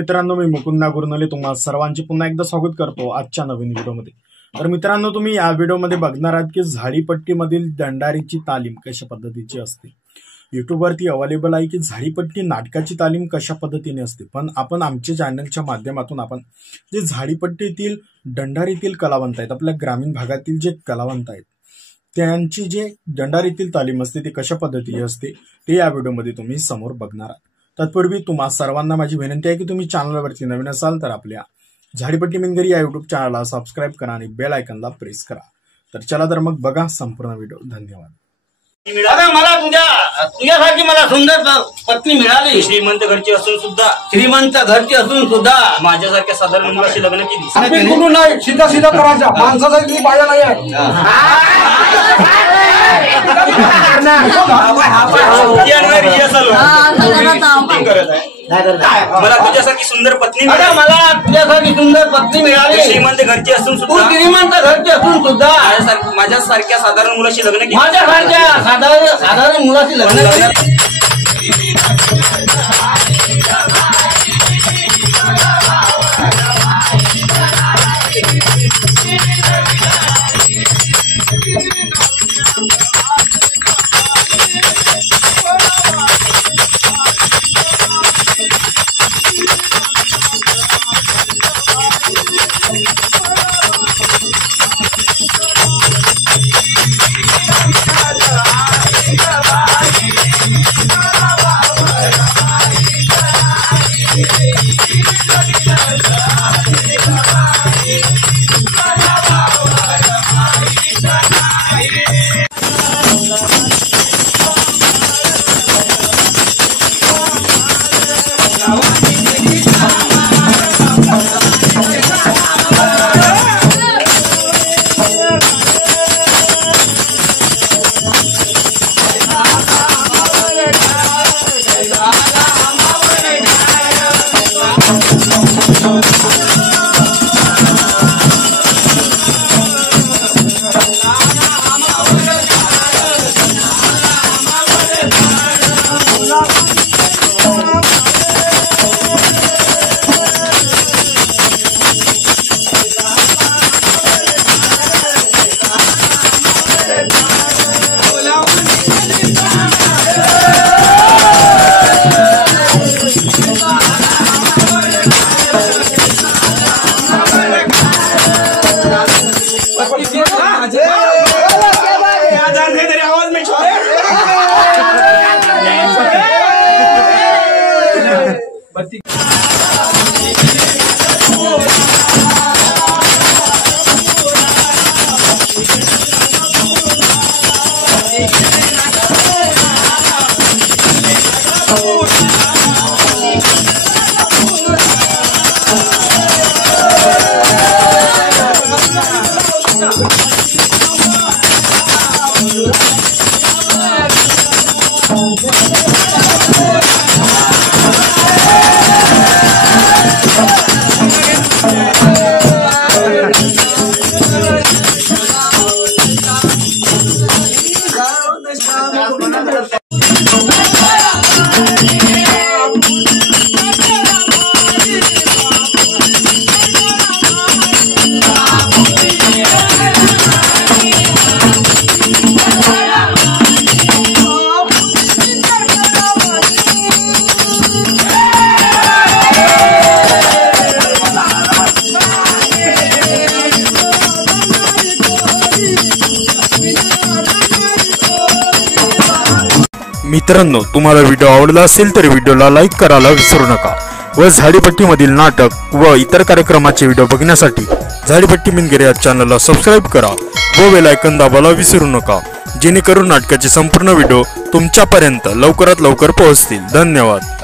मित्रांनो, मी मुकुंद नागुरनले तुम्हा सर्वांचे पुन्हा एकदा स्वागत करतो आजच्या नवीन व्हिडिओमध्ये। तर मित्रांनो, तुम्ही या व्हिडिओमध्ये बघणार आहात की झाडीपट्टीमधील दंडारीची तालीम कशा पद्धतीची असते। YouTube वरती अवेलेबल आहे की झाडीपट्टी नाटकाची तालीम कशा पद्धतीने असते, पण आपण आमच्या चॅनलच्या माध्यमातून आपण जे झाडीपट्टीतील दंडारीतील कलावंत आहेत, आपल्या ग्रामीण भागातील जे कलावंत आहेत त्यांची जे दंडारीतील तालीम असते ती कशा पद्धतीने असते ते या व्हिडिओमध्ये तुम्ही समोर बघणार आहात। तत्पूर्वी तुम्हा सर्वांना माझी विनंती आहे की तुम्ही चॅनलवरती नवीन असाल तर आपल्या झाडीपट्टी मिनगरी या YouTube चॅनलला सबस्क्राइब करा आणि बेल आयकॉनला प्रेस करा। तर चला तर मग बघा संपूर्ण व्हिडिओ। धन्यवाद। मला तुझ्यासाठी मला सुंदर पत्नी मिळाली। श्रीमंत घरची असून सुद्धा माझ्यासारख्या साधारण मुलाशी लग्न केली। नाही सीधा सीधा करायचा, माणसाचा बाया नाही मला तुझ्यासाठी सुंदर पत्नी मिळाली। श्रीमंत घरची असून सुद्धा माझ्यासारख्या साधारण मुलाशी लग्न केली। साधारण मुलाशी लग्न मित्रांनो, तुम्हाला व्हिडिओ आवडला असेल तर व्हिडिओला लाईक करायला विसरू नका व झाडीपट्टीमधील नाटक व इतर कार्यक्रमाचे व्हिडिओ बघण्यासाठी झाडीपट्टी मिनगिरी या चॅनलला सबस्क्राइब करा व बेल आयकॉन दाबायला विसरू नका, जेणेकरून नाटकाचे संपूर्ण व्हिडिओ तुमच्यापर्यंत लवकरात लवकर पोहोचतील। धन्यवाद।